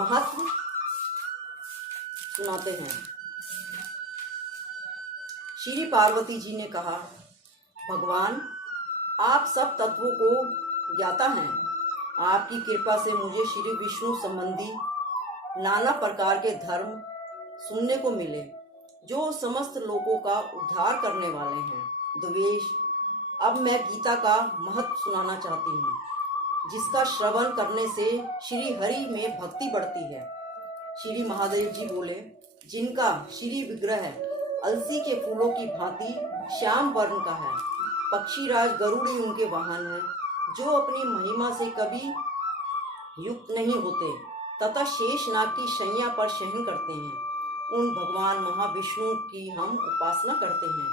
महत्व सुनाते हैं। श्री पार्वती जी ने कहा, भगवान आप सब तत्वों को ज्ञाता हैं। आपकी कृपा से मुझे श्री विष्णु संबंधी नाना प्रकार के धर्म सुनने को मिले जो समस्त लोगों का उद्धार करने वाले हैं। द्वेष, अब मैं गीता का महत्व सुनाना चाहती हूँ, जिसका श्रवण करने से श्री हरि में भक्ति बढ़ती है। श्री महादेव जी बोले, जिनका श्री विग्रह अलसी के फूलों की भांति श्याम वर्ण का है, पक्षीराज गरुड़ी उनके वाहन है, जो अपनी महिमा से कभी युक्त नहीं होते तथा शेषनाग की शैया पर शयन करते हैं। उन भगवान महाविष्णु की हम उपासना करते हैं।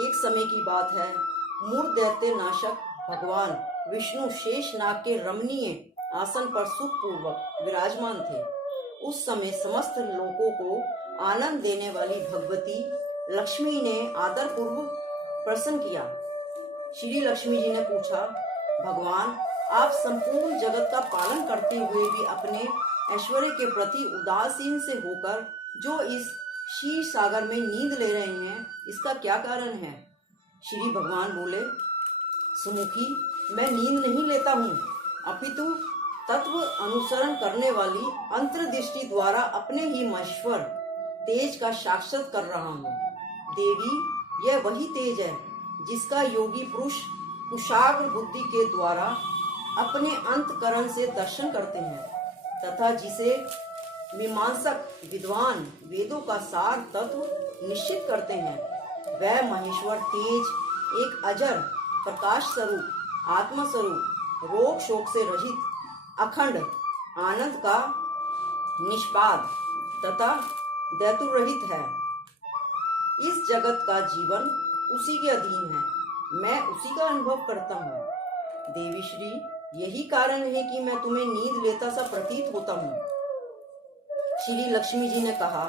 एक समय की बात है, मूढ़ दैत्य नाशक भगवान विष्णु शेषनाग के रमणीय आसन पर सुखपूर्वक विराजमान थे। उस समय समस्त लोगों को आनंद देने वाली भगवती लक्ष्मी ने आदर पूर्वक प्रसन्न किया। श्री लक्ष्मी जी ने पूछा, भगवान आप संपूर्ण जगत का पालन करते हुए भी अपने ऐश्वर्य के प्रति उदासीन से होकर जो इस क्षीर सागर में नींद ले रहे हैं, इसका क्या कारण है? श्री भगवान बोले, सुमुखी, मैं नींद नहीं लेता हूँ, अपितु तत्व अनुसरण करने वाली अंतर्दृष्टि द्वारा अपने ही महेश्वर तेज का साक्षात कर रहा हूँ। देवी, यह वही तेज है जिसका योगी पुरुष कुशाग्र बुद्धि के द्वारा अपने अंतकरण से दर्शन करते हैं तथा जिसे मीमांसक विद्वान वेदों का सार तत्व निश्चित करते हैं। वह महेश्वर तेज एक अजर प्रकाश स्वरूप, आत्मा स्वरूप, रोग शोक से रहित, अखंड आनंद का निष्पाद तथा दैतु रहित है। इस जगत का जीवन उसी के अधीन है, मैं उसी का अनुभव करता हूँ। देवी श्री, यही कारण है कि मैं तुम्हें नींद लेता सा प्रतीत होता हूँ। श्री लक्ष्मी जी ने कहा,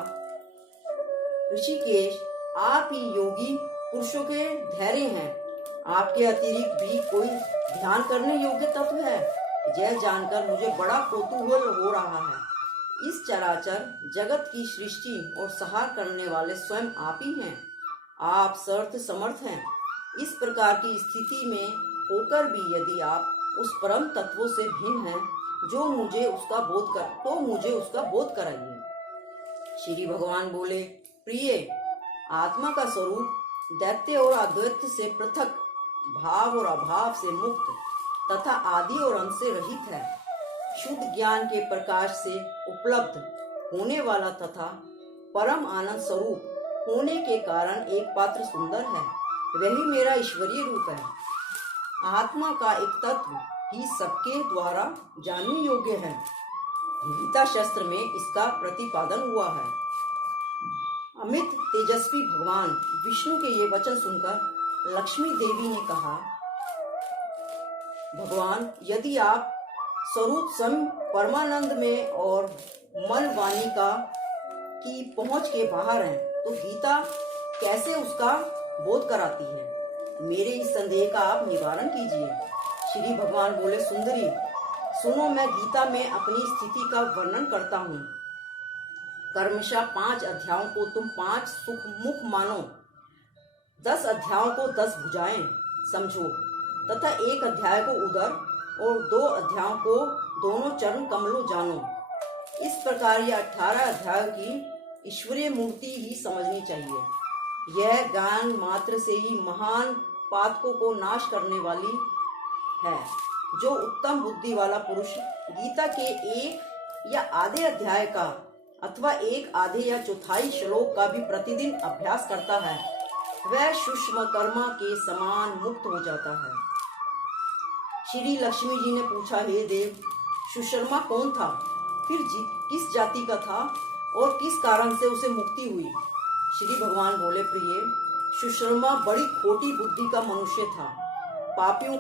ऋषिकेश, आप ही योगी पुरुषों के धैर्य हैं। आपके अतिरिक्त भी कोई ध्यान करने योग्य तत्व है? यह जानकर मुझे बड़ा कौतूहल हो रहा है। इस चराचर जगत की सृष्टि और संहार करने वाले स्वयं आप ही हैं। आप सर्थ समर्थ हैं। इस प्रकार की स्थिति में होकर भी यदि आप उस परम तत्वों से भिन्न हैं, जो मुझे उसका बोध कराइए। श्री भगवान बोले, प्रिय, आत्मा का स्वरूप दैत्य और अद्वैत से पृथक, भाव और अभाव से मुक्त तथा आदि और अंत से रहित है। शुद्ध ज्ञान के प्रकाश से उपलब्ध होने वाला तथा परम आनंद स्वरूप होने के कारण एक पात्र सुंदर है, वही मेरा ईश्वरीय रूप है। आत्मा का एक तत्व ही सबके द्वारा जानने योग्य है। गीता शास्त्र में इसका प्रतिपादन हुआ है। अमित तेजस्वी भगवान विष्णु के ये वचन सुनकर लक्ष्मी देवी ने कहा, भगवान, यदि आप स्वरूप स्वयं परमानंद में और मन वाणी का की पहुंच के बाहर हैं, तो गीता कैसे उसका बोध कराती है? मेरे इस संदेह का आप निवारण कीजिए। श्री भगवान बोले, सुंदरी, सुनो, मैं गीता में अपनी स्थिति का वर्णन करता हूँ। कर्मशः 5 अध्यायों को तुम 5 सुख मुख मानो, 10 अध्यायों को 10 भुजाएं समझो तथा 1 अध्याय को उदर और 2 अध्यायों को दोनों चरण कमलों जानो। इस प्रकार ये 18 अध्यायों की ईश्वरीय मूर्ति ही समझनी चाहिए। यह ज्ञान मात्र से ही महान पातकों को नाश करने वाली है। जो उत्तम बुद्धि वाला पुरुष गीता के 1 या आधे अध्याय का अथवा 1 आधे या चौथाई श्लोक का भी प्रतिदिन अभ्यास करता है, वह सूक्ष्म कर्मा के समान मुक्त हो जाता है। श्री लक्ष्मी जी ने पूछा, हे देव, सुशर्मा कौन था? फिर किस जाति का था और किस कारण से उसे मुक्ति हुई? श्री भगवान बोले, प्रिय, सुशर्मा बड़ी खोटी बुद्धि का मनुष्य था। पापियों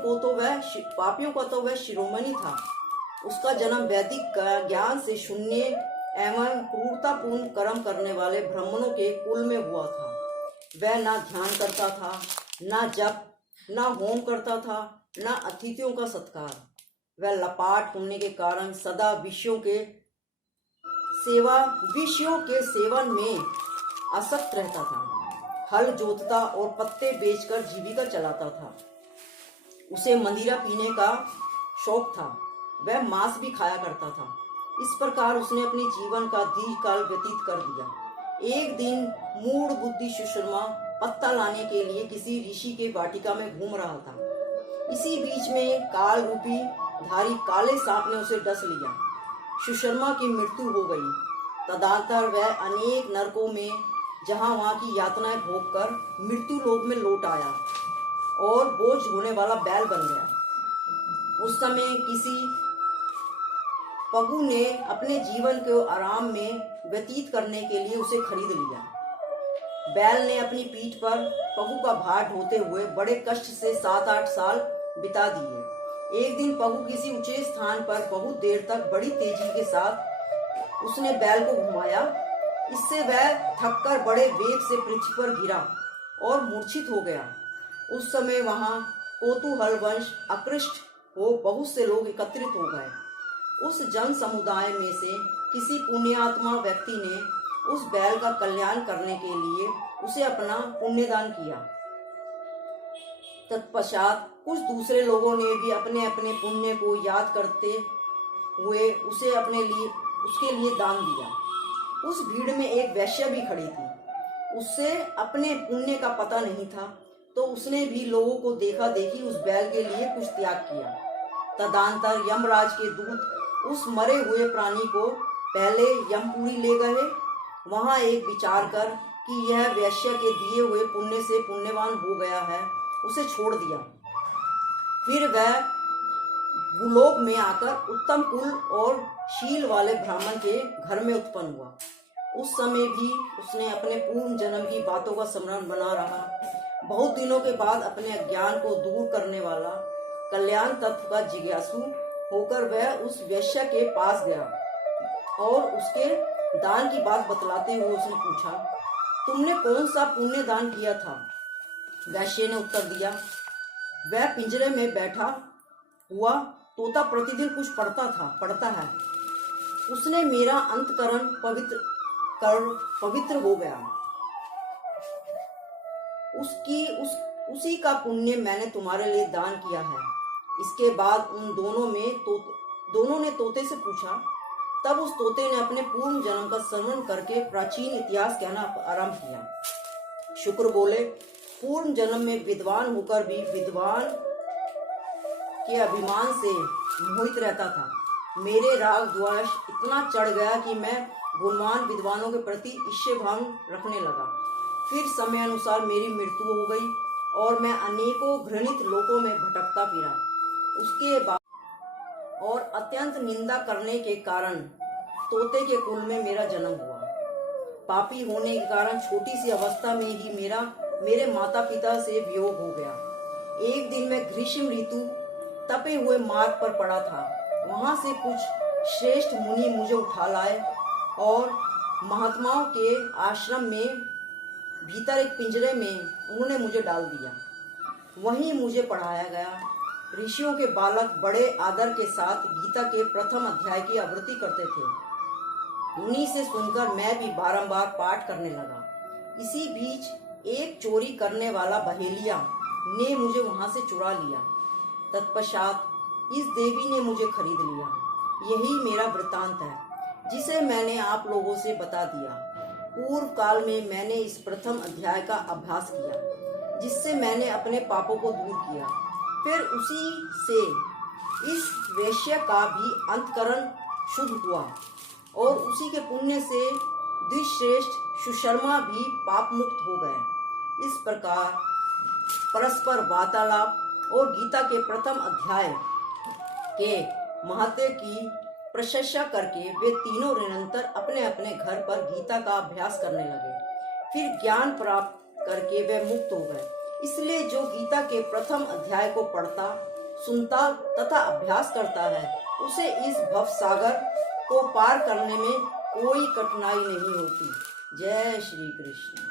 का तो वह शिरोमणि था। उसका जन्म वैदिक ज्ञान से शून्य एवं क्रूरतापूर्ण कर्म करने वाले ब्राह्मणों के कुल में हुआ था। वह ना ध्यान करता था, ना जप, ना होम करता था, ना अतिथियों का सत्कार। वह लपाट होने के कारण सदा विषयों के सेवा विषयों के सेवन में आसक्त रहता था। हल जोतता और पत्ते बेचकर जीविका चलाता था। उसे मदिरा पीने का शौक था। वह मांस भी खाया करता था। इस प्रकार उसने अपने जीवन का दीर्घकाल व्यतीत कर दिया। एक दिन मूढ़ बुद्धि सुशर्मा पत्ता लाने के लिए किसी ऋषि के वाटिका में घूम रहा था। इसी बीच में काल रूपी धारी काले सांप ने उसे डस लिया। सुशर्मा की मृत्यु हो गई। तदंतर वह अनेक नरकों में जहां वहां की यातनाएं भोगकर मृत्यु लोक में लौट आया और बोझ ढोने वाला बैल बन गया। उस समय किसी पगु ने अपने जीवन को आराम में व्यतीत करने के लिए उसे खरीद लिया। बैल ने अपनी पीठ पर पगु का भार ढोते हुए बड़े कष्ट से 7-8 साल बिता दिए। एक दिन पगु किसी ऊंचे स्थान पर बहुत देर तक बड़ी तेजी के साथ उसने बैल को घुमाया। इससे वह थककर बड़े वेग से पृथ्वी पर गिरा और मूर्छित हो गया। उस समय वहां कोतूहल वंश आकृष्ट हो बहुत से लोग एकत्रित हो गए। उस जन समुदाय में से किसी पुण्यात्मा व्यक्ति ने उस बैल का कल्याण करने के लिए उसे अपना पुण्यदान किया। तत्पश्चात कुछ दूसरे लोगों ने भी अपने अपने पुण्य को याद करते हुए उसके लिए दान दिया। उस भीड़ में एक वैश्य भी खड़ी थी। उससे अपने पुण्य का पता नहीं था, तो उसने भी लोगों को देखा देखी उस बैल के लिए कुछ त्याग किया। तदंतर यमराज के दूत उस मरे हुए प्राणी को पहले यमपुरी ले गए। वहां एक विचार कर कि यह वैश्य के दिए हुए पुण्य से पुण्यवान हो गया है, उसे छोड़ दिया। फिर वह भूलोक में आकर उत्तम कुल और शील वाले ब्राह्मण के घर में उत्पन्न हुआ। उस समय भी उसने अपने पूर्व जन्म की बातों का स्मरण बना रहा। बहुत दिनों के बाद अपने अज्ञान को दूर करने वाला कल्याण तत्व का जिज्ञासु होकर वह उस वैश्य के पास गया और उसके दान की बात बतलाते हुए उसने पूछा, तुमने कौन सा पुण्य दान किया था? वैश्य ने उत्तर दिया, वह पिंजरे में बैठा हुआ तोता प्रतिदिन कुछ पढ़ता है। उसने मेरा अंतकरण पवित्र हो गया। उसी का पुण्य मैंने तुम्हारे लिए दान किया है। इसके बाद उन दोनों ने तोते से पूछा। तब उस तोते ने अपने पूर्व जन्म का स्मरण करके प्राचीन इतिहास कहना आरंभ किया। शुक्र बोले, पूर्व जन्म में विद्वान होकर भी विद्वान के अभिमान से मोहित रहता था। मेरे राग द्वेष इतना चढ़ गया कि मैं गुणवान विद्वानों के प्रति ईर्ष्या भाव रखने लगा। फिर समय अनुसार मेरी मृत्यु हो गई और मैं अनेकों घृणित लोकों में भटकता फिरा। उसके बाद और अत्यंत निंदा करने के कारण तोते के कुल में मेरा जन्म हुआ। पापी होने के कारण छोटी सी अवस्था में ही मेरे माता पिता से वियोग हो गया। एक दिन मैं ग्रीष्म ऋतु तपे हुए मार्ग पर पड़ा था। वहां से कुछ श्रेष्ठ मुनि मुझे उठा लाए और महात्माओं के आश्रम में भीतर एक पिंजरे में उन्होंने मुझे डाल दिया। वहीं मुझे पढ़ाया गया। ऋषियों के बालक बड़े आदर के साथ गीता के प्रथम अध्याय की आवृत्ति करते थे। उन्हीं से सुनकर मैं भी बारंबार पाठ करने लगा। इसी बीच एक चोरी करने वाला बहेलिया ने मुझे वहां से चुरा लिया। तत्पश्चात इस देवी ने मुझे खरीद लिया। यही मेरा वृतांत है, जिसे मैंने आप लोगों से बता दिया। पूर्व काल में मैंने इस प्रथम अध्याय का अभ्यास किया, जिससे मैंने अपने पापों को दूर किया। फिर उसी से इस वैश्य का भी अंतकरण शुद्ध हुआ और उसी के पुण्य से द्विश्रेष्ठ सुशर्मा भी पाप मुक्त हो गए। इस प्रकार परस्पर वार्तालाप और गीता के प्रथम अध्याय के महत्व की प्रशंसा करके वे तीनों निरंतर अपने अपने घर पर गीता का अभ्यास करने लगे। फिर ज्ञान प्राप्त करके वे मुक्त हो गए। इसलिए जो गीता के प्रथम अध्याय को पढ़ता, सुनता तथा अभ्यास करता है, उसे इस भव सागर को पार करने में कोई कठिनाई नहीं होती। जय श्री कृष्ण।